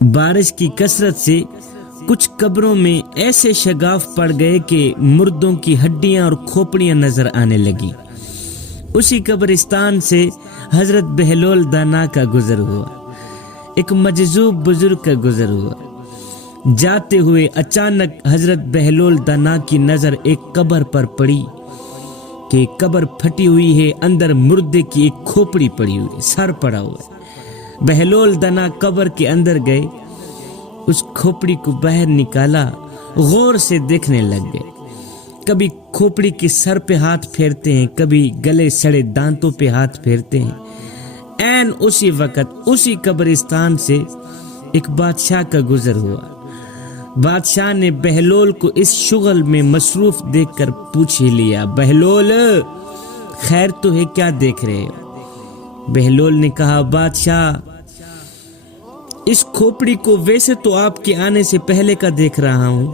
بارش کی کثرت سے کچھ قبروں میں ایسے شگاف پڑ گئے کہ مردوں کی ہڈیاں اور کھوپڑیاں نظر آنے لگی۔ اسی قبرستان سے حضرت بہلول دانا کا گزر ہوا، ایک مجذوب بزرگ کا گزر ہوا۔ جاتے ہوئے اچانک حضرت بہلول دانا کی نظر ایک قبر پر پڑی کہ قبر پھٹی ہوئی ہے، اندر مردے کی ایک کھوپڑی پڑی ہوئی ہے، سر پڑا ہوا ہے۔ بہلول دانا قبر کے اندر گئے، اس کھوپڑی کو باہر نکالا، غور سے دیکھنے لگ گئے۔ کبھی کھوپڑی کے سر پہ ہاتھ پھیرتے ہیں، کبھی گلے سڑے دانتوں پہ ہاتھ پھیرتے ہیں۔ عین اسی وقت اسی قبرستان سے ایک بادشاہ کا گزر ہوا۔ بادشاہ نے بہلول کو اس شغل میں مصروف دیکھ کر پوچھ ہی لیا، بہلول خیر تو ہے، کیا دیکھ رہے ہو؟ بہلول نے کہا، بادشاہ اس کھوپڑی کو ویسے تو آپ کے آنے سے پہلے کا دیکھ رہا ہوں،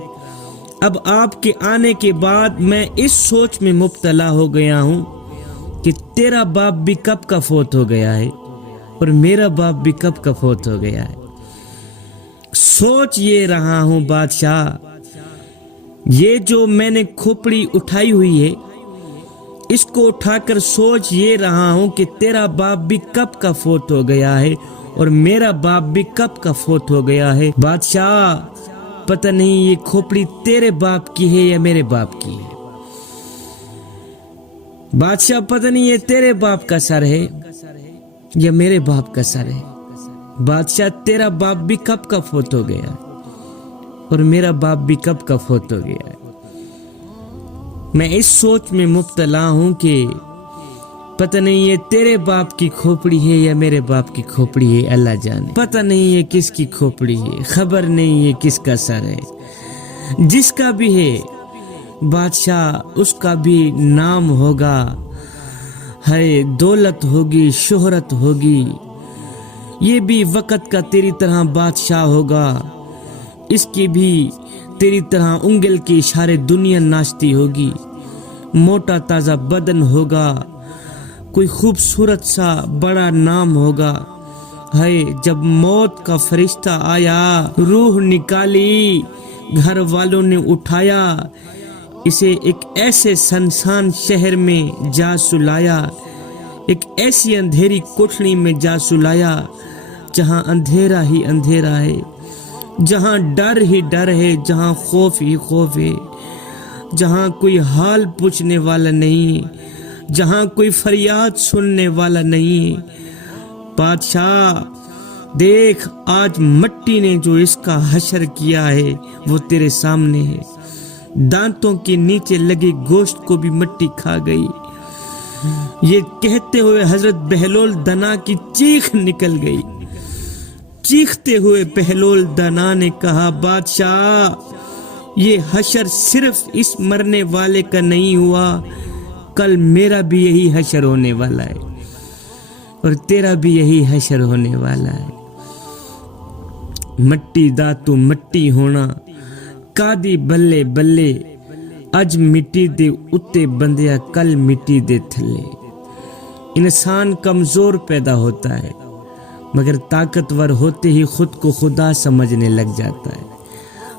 اب آپ کے آنے کے بعد میں اس سوچ میں مبتلا ہو گیا ہوں کہ تیرا باپ بھی کب کا فوت ہو گیا ہے اور میرا باپ بھی کب کا فوت ہو گیا ہے۔ سوچ یہ رہا ہوں بادشاہ، یہ جو میں نے کھوپڑی اٹھائی ہوئی ہے، اس کو اٹھا کر سوچ یہ رہا ہوں کہ تیرا باپ بھی کب کا فوت ہو گیا ہے اور میرا باپ بھی کب کا فوت ہو گیا ہے۔ بادشاہ پتہ نہیں یہ کھوپڑی تیرے باپ کی ہے یا میرے باپ کی ہے۔ بادشاہ پتہ نہیں یہ تیرے باپ کا سر ہے یا میرے باپ کا سر ہے۔ بادشاہ تیرا باپ بھی کب کا فوت ہو گیا اور میرا باپ بھی کب کا فوت ہو گیا ہے۔ میں اس سوچ میں مبتلا ہوں کہ پتہ نہیں یہ تیرے باپ کی کھوپڑی ہے یا میرے باپ کی کھوپڑی ہے، اللہ جانے۔ پتہ نہیں یہ کس کی کھوپڑی ہے، خبر نہیں یہ کس کا سر ہے۔ جس کا بھی ہے بادشاہ، اس کا بھی نام ہوگا، ہے دولت ہوگی، شہرت ہوگی، یہ بھی وقت کا تیری طرح بادشاہ ہوگا، اس کی بھی تیری طرح انگل کے اشارے دنیا ناچتی ہوگی، موٹا تازہ بدن ہوگا، کوئی خوبصورت سا بڑا نام ہوگا۔ ہے جب موت کا فرشتہ آیا، روح نکالی، گھر والوں نے اٹھایا، اسے ایک ایسے سنسان شہر میں جا سلایا، ایک ایسی اندھیری کوٹھڑی میں جا سلایا جہاں اندھیرا ہی اندھیرا ہے، جہاں ڈر ہی ڈر ہے، جہاں خوف ہی خوف ہے، جہاں کوئی حال پوچھنے والا نہیں، جہاں کوئی فریاد سننے والا نہیں۔ بادشاہ دیکھ، آج مٹی نے جو اس کا حشر کیا ہے وہ تیرے سامنے ہے، دانتوں کے نیچے لگے گوشت کو بھی مٹی کھا گئی۔ یہ کہتے ہوئے حضرت بہلول دانا کی چیخ نکل گئی۔ چیختے ہوئے بہلول دانا نے کہا، بادشاہ یہ حشر صرف اس مرنے والے کا نہیں ہوا، کل میرا بھی یہی حشر ہونے والا ہے اور تیرا بھی یہی حشر ہونے والا ہے۔ مٹی دا تو مٹی ہونا، کادی بلے بلے، اج مٹی دے اتے بندیا، کل مٹی دے تھلے۔ انسان کمزور پیدا ہوتا ہے مگر طاقتور ہوتے ہی خود کو خدا سمجھنے لگ جاتا ہے۔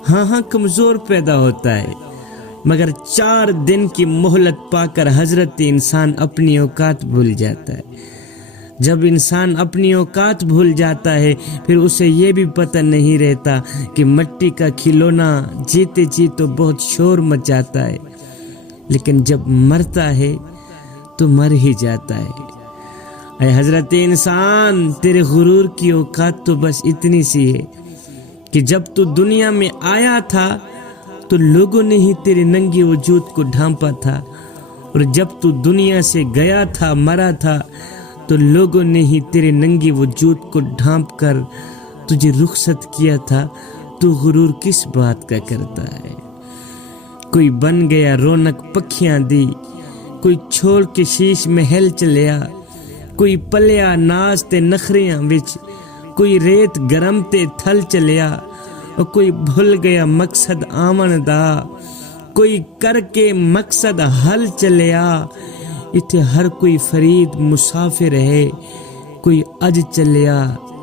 ہاں کمزور پیدا ہوتا ہے مگر 4 دن کی مہلت پا کر حضرت انسان اپنی اوقات بھول جاتا ہے۔ جب انسان اپنی اوقات بھول جاتا ہے پھر اسے یہ بھی پتہ نہیں رہتا کہ مٹی کا کھلونا جیتے جی تو بہت شور مچاتا ہے، لیکن جب مرتا ہے تو مر ہی جاتا ہے۔ اے حضرت انسان، تیرے غرور کی اوقات تو بس اتنی سی ہے کہ جب تو دنیا میں آیا تھا تو لوگوں نے ہی تیرے ننگے وجود کو ڈھانپا تھا، اور جب تو دنیا سے گیا تھا، مرا تھا، تو لوگوں نے ہی تیرے ننگے وجود کو ڈھانپ کر تجھے رخصت کیا تھا۔ تو غرور کس بات کا کرتا ہے؟ کوئی بن گیا رونق پکھیاں دی، کوئی چھوڑ کے شیش محل چلیا، کوئی پلیا ناز تے نخریاں وچ، کوئی ریت گرم تے تھل چلیا، اور کوئی بھول گیا مقصد آمن دا، کوئی کر کے مقصد حل چلیا۔ اتھے ہر کوئی فرید مسافر ہے، کوئی اج چلیا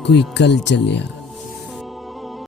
کوئی کل چلیا۔